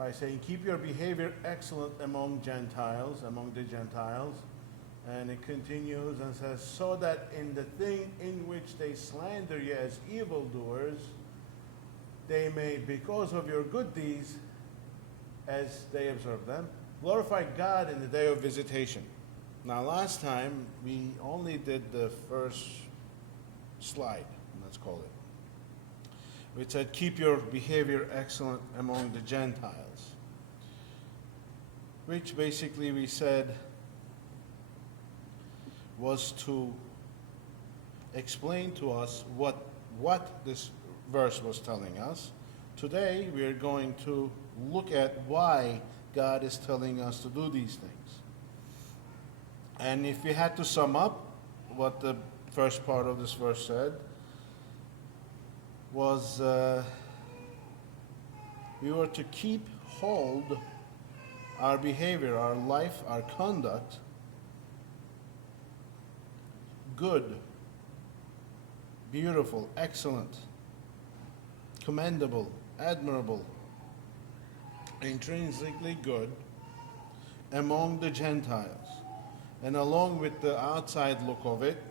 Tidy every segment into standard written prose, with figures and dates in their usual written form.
by saying, keep your behavior excellent among Gentiles, among the Gentiles. And it continues and says, so that in the thing in which they slander you as evildoers, they may, because of your good deeds, as they observe them, glorify God in the day of visitation. Now, last time, we only did the first slide, let's call it, which said, keep your behavior excellent among the Gentiles, which basically we said was to explain to us what this verse was telling us. Today, we are going to look at why God is telling us to do these things. And if we had to sum up what the first part of this verse said, was we were to keep hold our behavior, our life, our conduct good, beautiful, excellent, commendable, admirable, intrinsically good among the Gentiles. And along with the outside look of it,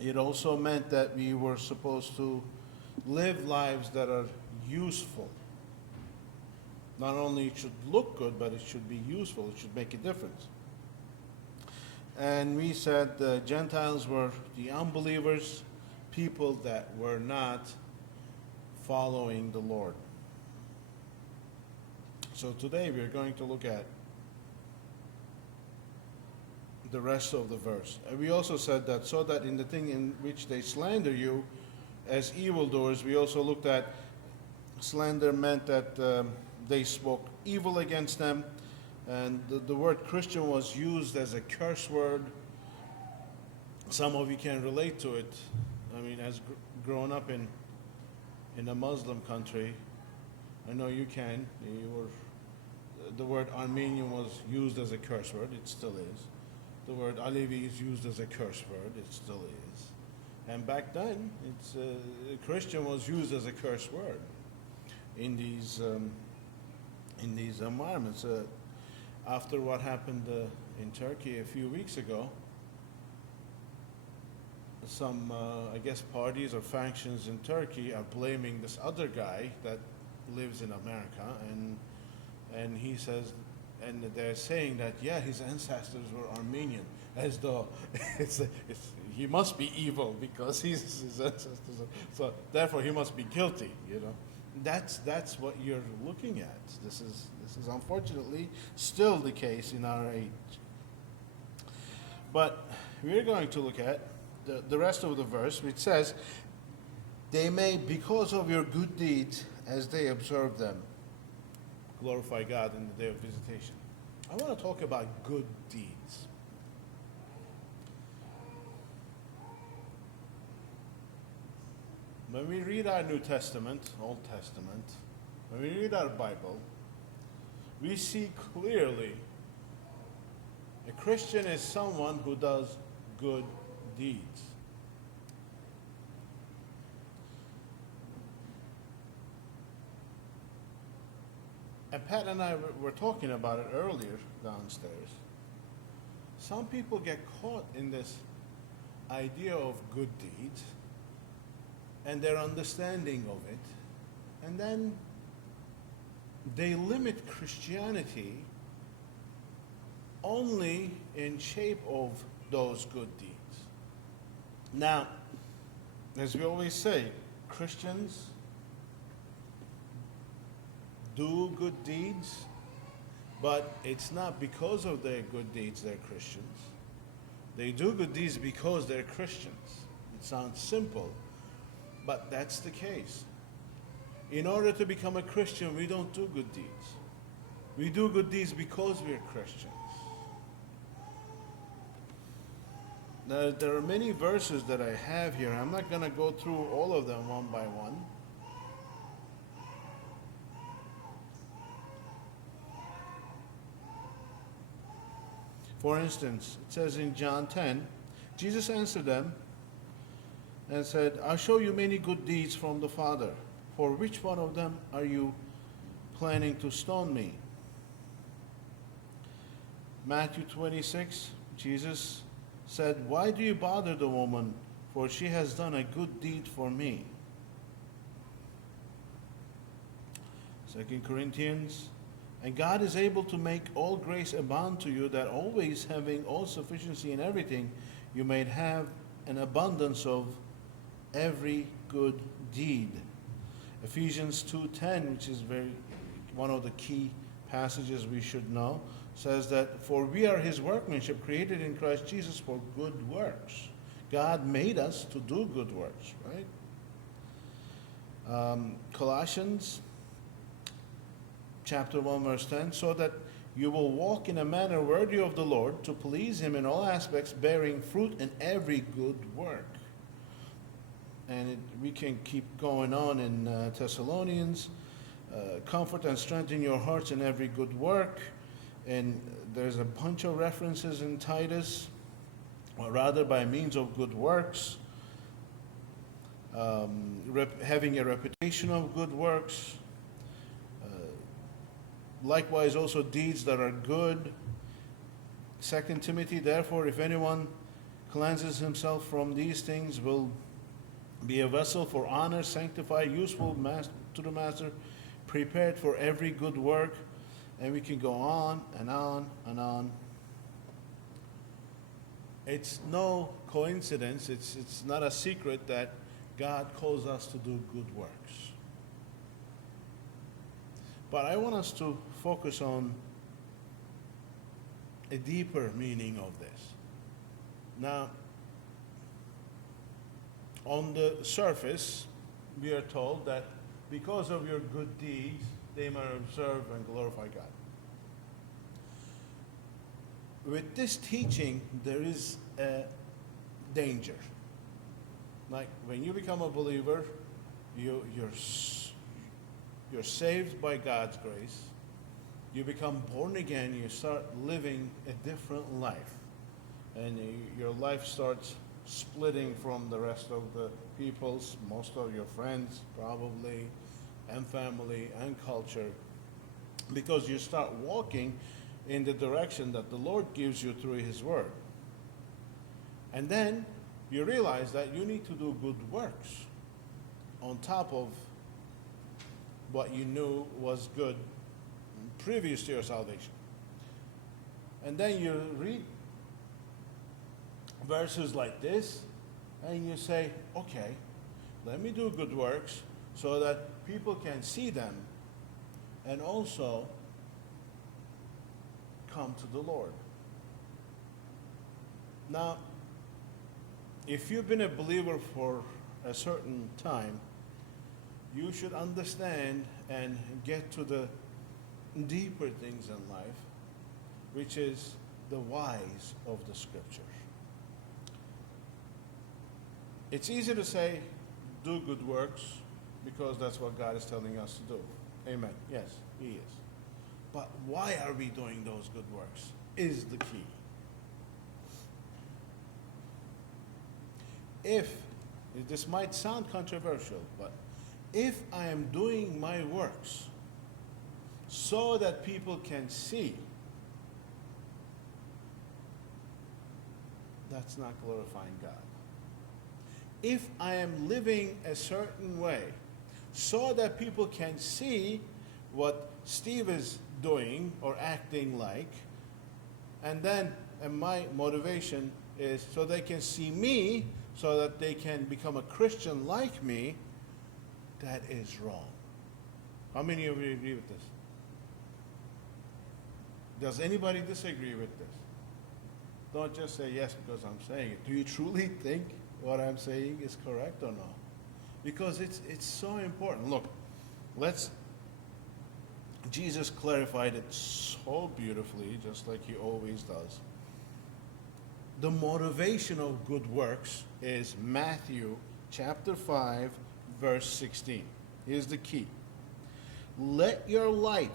it also meant that we were supposed to live lives that are useful. Not only it should look good, but it should be useful. It should make a difference. And we said the Gentiles were the unbelievers, people that were not following the Lord. So today we're going to look at the rest of the verse. And we also said that so that in the thing in which they slander you as evildoers, we also looked at slander meant that they spoke evil against them. And the word Christian was used as a curse word. Some of you can relate to it. I mean, as grown up in a Muslim country, I know you can. The word Armenian was used as a curse word. It still is. The word Alevi is used as a curse word. It still is. And back then, Christian was used as a curse word in these environments. After what happened in Turkey a few weeks ago, some, I guess, parties or factions in Turkey are blaming this other guy that lives in America, and he says, and they're saying that, yeah, his ancestors were Armenian, as though he must be evil because his ancestors so therefore he must be guilty, you know. That's what you're looking at. This is unfortunately still the case in our age. But we're going to look at the rest of the verse, which says, they may, because of your good deeds, as they observe them, glorify God in the day of visitation. I want to talk about good deeds. When we read our New Testament, Old Testament, when we read our Bible, we see clearly a Christian is someone who does good deeds. And Pat and I were talking about it earlier downstairs. Some people get caught in this idea of good deeds and their understanding of it, and then they limit Christianity only in shape of those good deeds. Now, as we always say, Christians do good deeds, but it's not because of their good deeds they're Christians. They do good deeds because they're Christians. It sounds simple, but that's the case. In order to become a Christian, we don't do good deeds. We do good deeds because we're Christians. Now, there are many verses that I have here. I'm not going to go through all of them one by one. For instance, it says in John 10, Jesus answered them and said, I'll show you many good deeds from the Father. For which one of them are you planning to stone me? Matthew 26, Jesus said, Why do you bother the woman? For she has done a good deed for me. 2 Corinthians, and God is able to make all grace abound to you, that always having all sufficiency in everything, you may have an abundance of every good deed. Ephesians 2:10, which is one of the key passages we should know, says that, For we are his workmanship, created in Christ Jesus for good works. God made us to do good works, right? Colossians chapter 1, verse 10, so that you will walk in a manner worthy of the Lord, to please him in all aspects, bearing fruit in every good work. And we can keep going on in Thessalonians. Comfort and strengthen your hearts in every good work. And there's a bunch of references in Titus, or rather by means of good works, having a reputation of good works. Likewise also deeds that are good. 2 Timothy, therefore, if anyone cleanses himself from these things, will be a vessel for honor, sanctified, useful to the master, prepared for every good work. And we can go on and on and on. It's no coincidence, it's not a secret that God calls us to do good works. But I want us to focus on a deeper meaning of this. Now, on the surface, we are told that because of your good deeds, they may observe and glorify God. With this teaching, there is a danger. Like when you become a believer, you're saved by God's grace. You become born again. You start living a different life, and your life starts splitting from the rest of the people's, most of your friends probably, and family and culture, because you start walking in the direction that the Lord gives you through his word. And then you realize that you need to do good works on top of what you knew was good previous to your salvation. And then you read verses like this, and you say, okay, let me do good works so that people can see them and also come to the Lord. Now, if you've been a believer for a certain time, you should understand and get to the deeper things in life, which is the whys of the scripture. It's easy to say, do good works, because that's what God is telling us to do. Amen. Yes, he is. But why are we doing those good works is the key. This might sound controversial, but if I am doing my works so that people can see, that's not glorifying God. If I am living a certain way so that people can see what Steve is doing or acting like, and my motivation is so they can see me, so that they can become a Christian like me, that is wrong. How many of you agree with this? Does anybody disagree with this? Don't just say yes because I'm saying it. Do you truly think what I'm saying is correct or not? Because it's so important. Look, Jesus clarified it so beautifully, just like he always does. The motivation of good works is Matthew chapter 5, verse 16. Here's the key. Let your light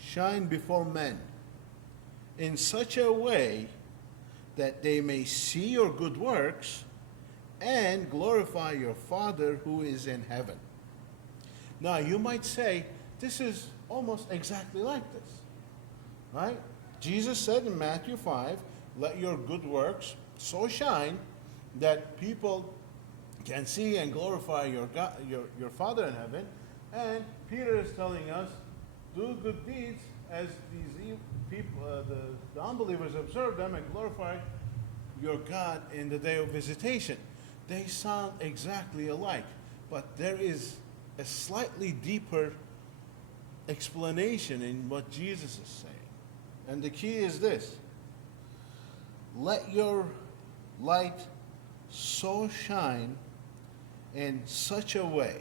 shine before men in such a way that they may see your good works and glorify your Father who is in heaven. Now, you might say, this is almost exactly like this, right? Jesus said in Matthew 5, let your good works so shine that people can see and glorify your God, your Father in heaven. And Peter is telling us, do good deeds as these people, the unbelievers observe them and glorify your God in the day of visitation. They sound exactly alike, but there is a slightly deeper explanation in what Jesus is saying. And the key is this: let your light so shine in such a way,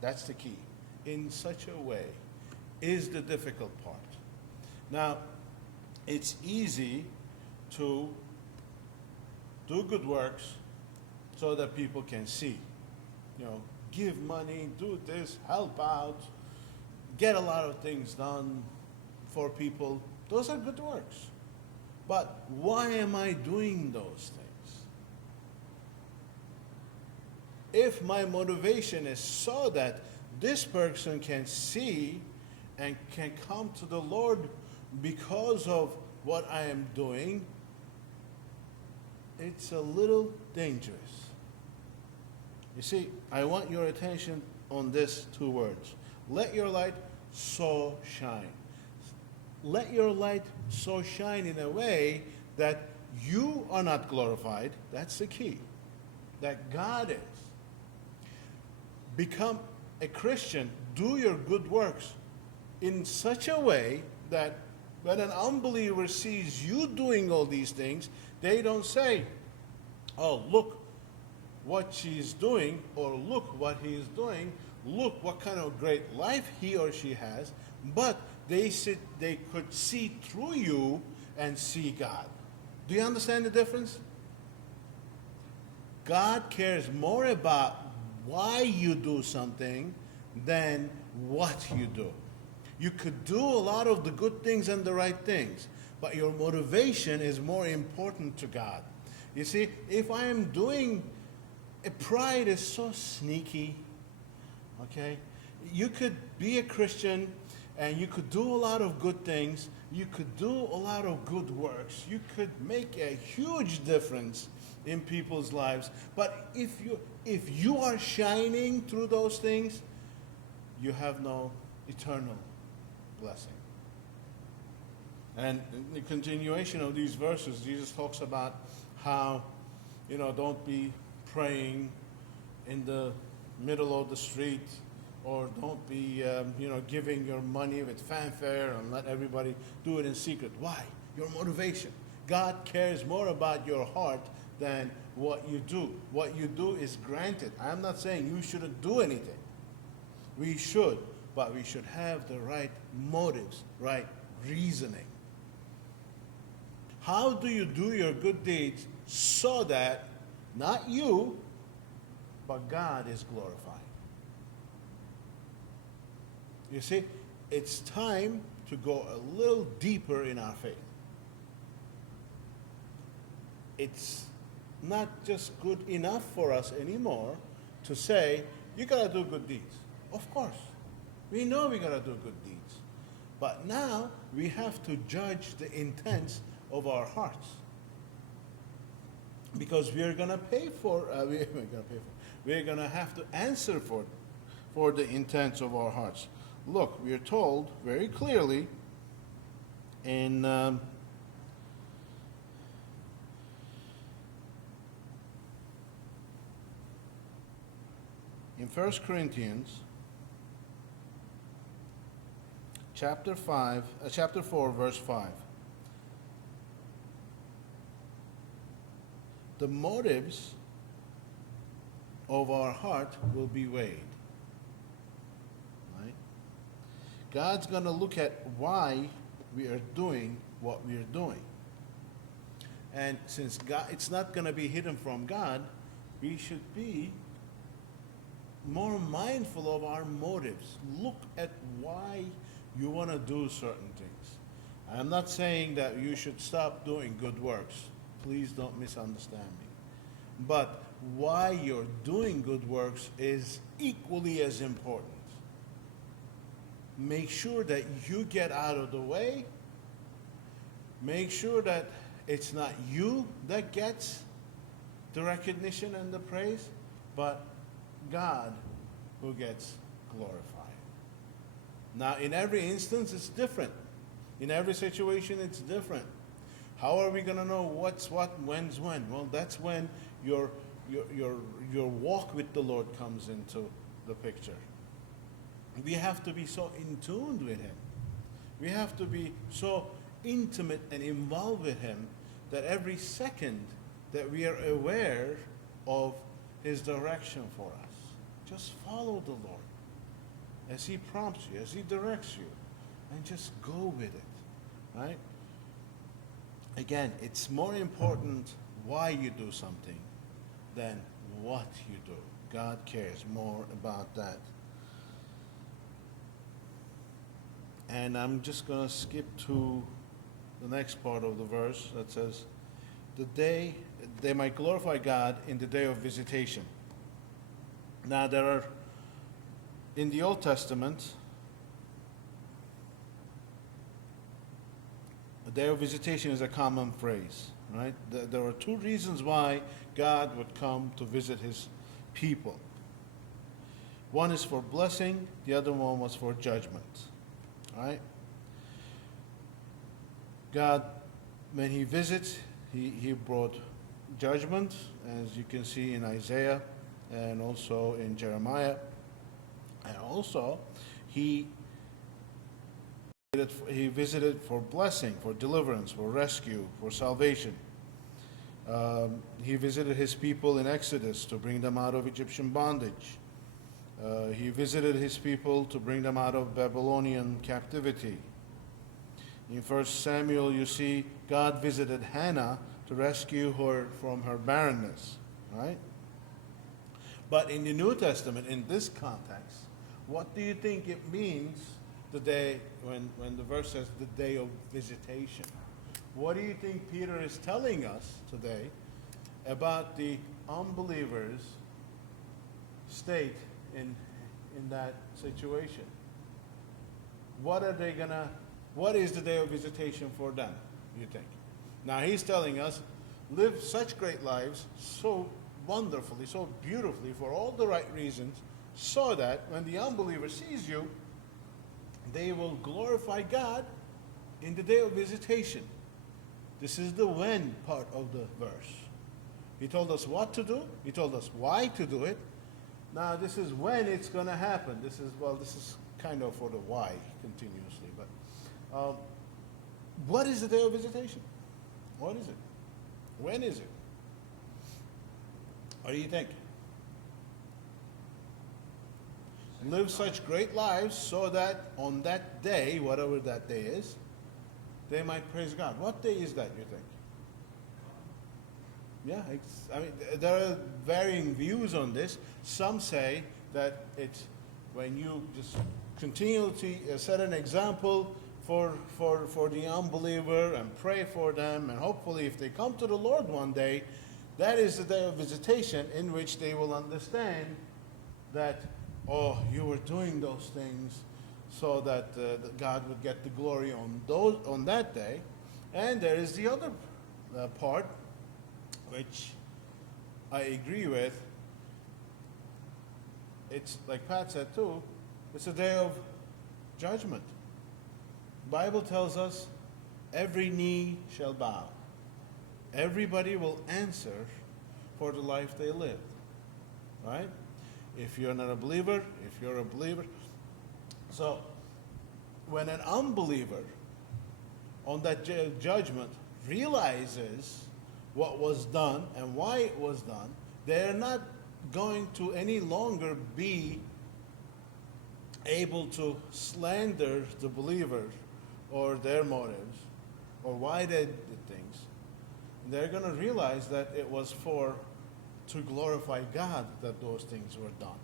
that's the key, in such a way is the difficult part. Now, it's easy to do good works so that people can see. You know, give money, do this, help out, get a lot of things done for people. Those are good works. But why am I doing those things? If my motivation is so that this person can see and can come to the Lord because of what I am doing, it's a little dangerous. You see, I want your attention on these two words. Let your light so shine. Let your light so shine in a way that you are not glorified. That's the key. That God is. Become a Christian. Do your good works in such a way that when an unbeliever sees you doing all these things, they don't say, oh, look what she's doing, or look what he is doing, look what kind of great life he or she has, but they could see through you and see God. Do you understand the difference? God cares more about why you do something than what you do. You could do a lot of the good things and the right things, but your motivation is more important to God. You see, if I am doing, pride is so sneaky, okay? You could be a Christian and you could do a lot of good things. You could do a lot of good works. You could make a huge difference in people's lives. But if you are shining through those things, you have no eternal blessing. And in the continuation of these verses, Jesus talks about how, don't be praying in the middle of the street, or don't be, giving your money with fanfare and let everybody do it in secret. Why? Your motivation. God cares more about your heart than what you do. What you do is granted. I'm not saying you shouldn't do anything. We should, but we should have the right motives, right reasoning. How do you do your good deeds so that not you, but God is glorified? You see, it's time to go a little deeper in our faith. It's not just good enough for us anymore to say, you gotta do good deeds. Of course, we know we gotta do good deeds. But now we have to judge the intents of our hearts. Because we're gonna we're gonna have to answer for the intents of our hearts. Look, we are told very clearly in 1 Corinthians chapter 4, verse 5. The motives of our heart will be weighed. Right? God's going to look at why we are doing what we are doing. And since God, it's not going to be hidden from God, we should be more mindful of our motives. Look at why you want to do certain things. I'm not saying that you should stop doing good works. Please don't misunderstand me. But why you're doing good works is equally as important. make sure that you get out of the way. Make sure that it's not you that gets the recognition and the praise, but God who gets glorified. Now, in every instance, it's different. In every situation, it's different. How are we going to know what's what, when's when? Well, that's when your walk with the Lord comes into the picture. We have to be so in tune with Him. We have to be so intimate and involved with Him that every second that we are aware of His direction for us. Just follow the Lord as He prompts you, as He directs you, and just go with it, right? Again, it's more important why you do something than what you do. God cares more about that. And I'm just going to skip to the next part of the verse that says, the day they might glorify God in the day of visitation. Now there are, in the Old Testament, the day of visitation is a common phrase, right? There are two reasons why God would come to visit His people. One is for blessing, the other one was for judgment, right? God, when He visits, He brought judgment, as you can see in Isaiah and also in Jeremiah. And also, He visited for blessing, for deliverance, for rescue, for salvation. He visited His people in Exodus to bring them out of Egyptian bondage. He visited His people to bring them out of Babylonian captivity. In 1 Samuel, you see God visited Hannah to rescue her from her barrenness, right? But in the New Testament, in this context, what do you think it means the day, when the verse says the day of visitation? What do you think Peter is telling us today about the unbelievers' state in that situation? What is the day of visitation for them, you think? Now he's telling us, live such great lives, so wonderfully, so beautifully, for all the right reasons, so that when the unbeliever sees you, they will glorify God in the day of visitation. This is the when part of the verse. He told us what to do. He told us why to do it. Now this is when it's going to happen. This is kind of for the why continuously. But what is the day of visitation? What is it? When is it? What do you think? Live such great lives so that on that day, whatever that day is, they might praise God. What day is that, you think? Yeah, there are varying views on this. Some say that it's when you just continually set an example for the unbeliever and pray for them, and hopefully if they come to the Lord one day, that is the day of visitation in which they will understand that, oh, you were doing those things so that God would get the glory on that day. And there is the other part, which I agree with. It's like Pat said too, it's a day of judgment. The Bible tells us every knee shall bow. Everybody will answer for the life they lived, right? If you're not a believer, if you're a believer. So when an unbeliever on that judgment realizes what was done and why it was done, they're not going to any longer be able to slander the believer or their motives or why they did things. They're going to realize that it was to glorify God that those things were done.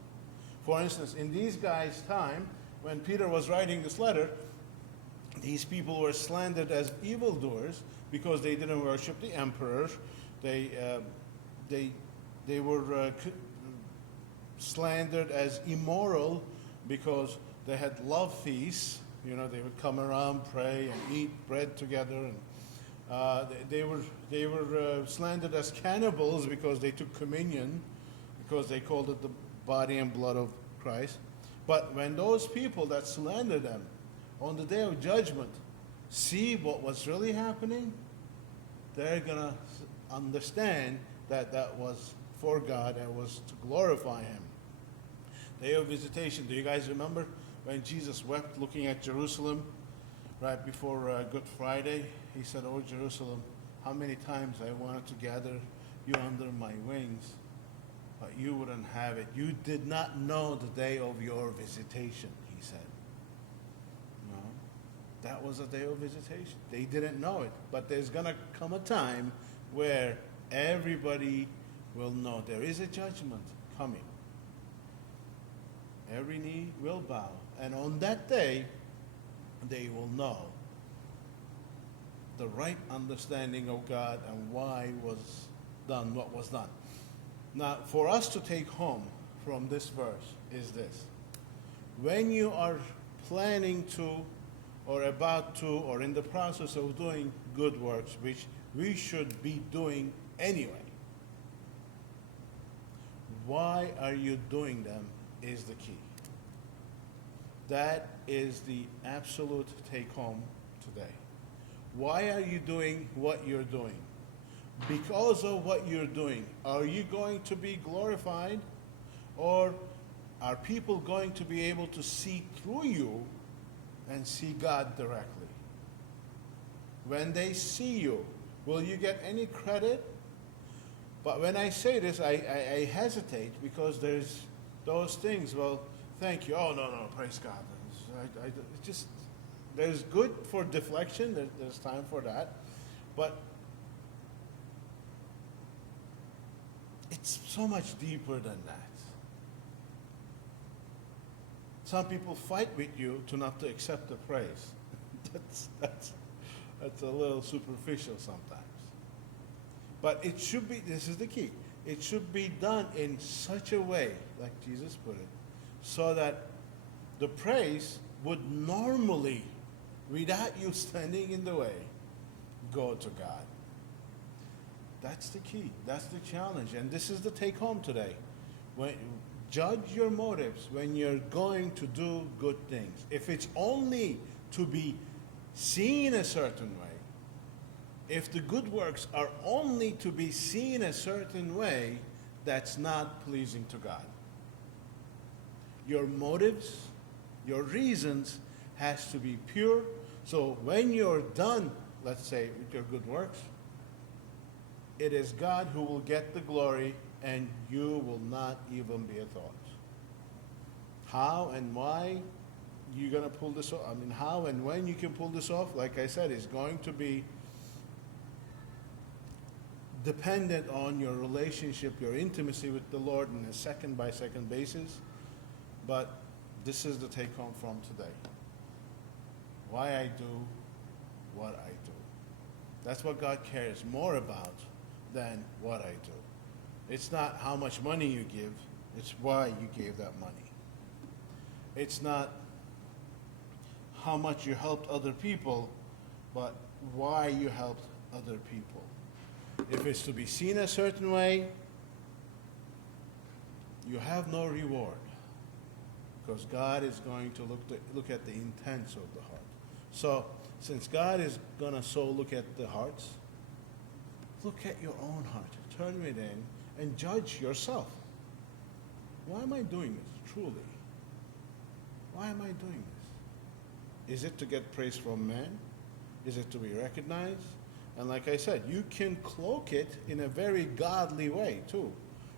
For instance, in these guys' time, when Peter was writing this letter, these people were slandered as evildoers because they didn't worship the emperor. They were slandered as immoral because they had love feasts. You know, they would come around, pray, and eat bread together. And they were slandered as cannibals because they took communion, because they called it the body and blood of Christ. But when those people that slandered them on the day of judgment see what was really happening, they're going to understand that that was for God and was to glorify Him. Day of Visitation, do you guys remember when Jesus wept looking at Jerusalem right before Good Friday? He said, "Oh Jerusalem, how many times I wanted to gather you under my wings, but you wouldn't have it. You did not know the day of your visitation," he said. No, that was a day of visitation. They didn't know it, but there's going to come a time where everybody will know there is a judgment coming. Every knee will bow, and on that day, they will know the right understanding of God and why was done what was done. Now, for us to take home from this verse is this. When you are planning to, or about to, or in the process of doing good works, which we should be doing anyway, why are you doing them is the key. That is the absolute take home today. Why are you doing what you're doing? Because of what you're doing, are you going to be glorified, or are people going to be able to see through you and see God directly? When they see you, will you get any credit? But when I say this, I hesitate, because there's those things. Well, thank you. Oh, no, praise God. It's just, there's good for deflection. There's time for that. But it's so much deeper than that. Some people fight with you to not to accept the praise. That's a little superficial sometimes. But it should be, this is the key, it should be done in such a way, like Jesus put it, so that the praise would normally, without you standing in the way, go to God. That's the key. That's the challenge. And this is the take home today. Judge your motives when you're going to do good things. If it's only to be seen a certain way, if the good works are only to be seen a certain way, that's not pleasing to God. Your motives, your reasons has to be pure. So when you're done, let's say, with your good works, it is God who will get the glory, and you will not even be a thought. How and why you're going to pull this off? I mean, how and when you can pull this off, like I said, is going to be dependent on your relationship, your intimacy with the Lord on a second-by-second basis. But this is the take-home from today. Why I do what I do. That's what God cares more about than what I do. It's not how much money you give, it's why you gave that money. It's not how much you helped other people, but why you helped other people. If it's to be seen a certain way, you have no reward, because God is going to look at the intents of the heart. So, since God is going to so look at the hearts, look at your own heart. Turn within and judge yourself. Why am I doing this, truly? Why am I doing this? Is it to get praise from man? Is it to be recognized? And like I said, you can cloak it in a very godly way too.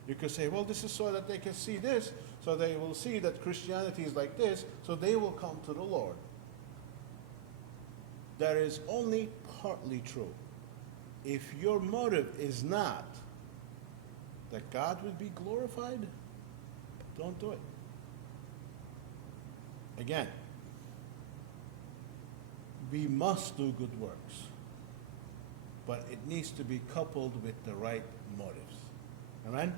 You could say, well, this is so that they can see this, so they will see that Christianity is like this, so they will come to the Lord. That is only partly true. If your motive is not that God would be glorified, don't do it. Again, we must do good works, but it needs to be coupled with the right motives. Amen?